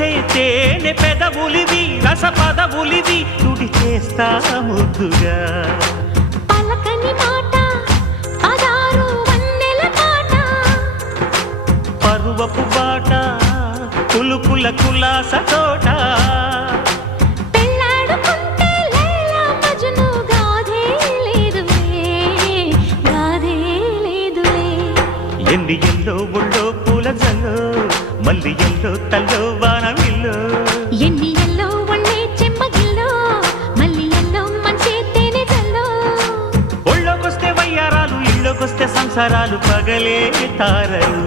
మెరిసే తేనె పెదవులివి రస పదవులివి తుడి చేస్తా ముద్దుగా పలకని మాట పదారు వన్నెల పాట పరువపు బాట కులుకుల కులాస తోట పెళ్ళాడుకుంటే లైలా మజ్ను గాథే లేదులే ఎన్ని ఎల్లో ఒళ్ళో పూల జల్లో మల్లి ఎల్లో తల్లో వానవిల్లో ఎన్ని ఎల్లో ఒళ్ళే చెమ్మగిల్లో మల్లి ఎల్లో మంచి తేనె జల్లో ఒళ్ళోకొస్తే వయ్యారాలు ఇళ్ళోకొస్తే సంసారాలు పగలే తారలు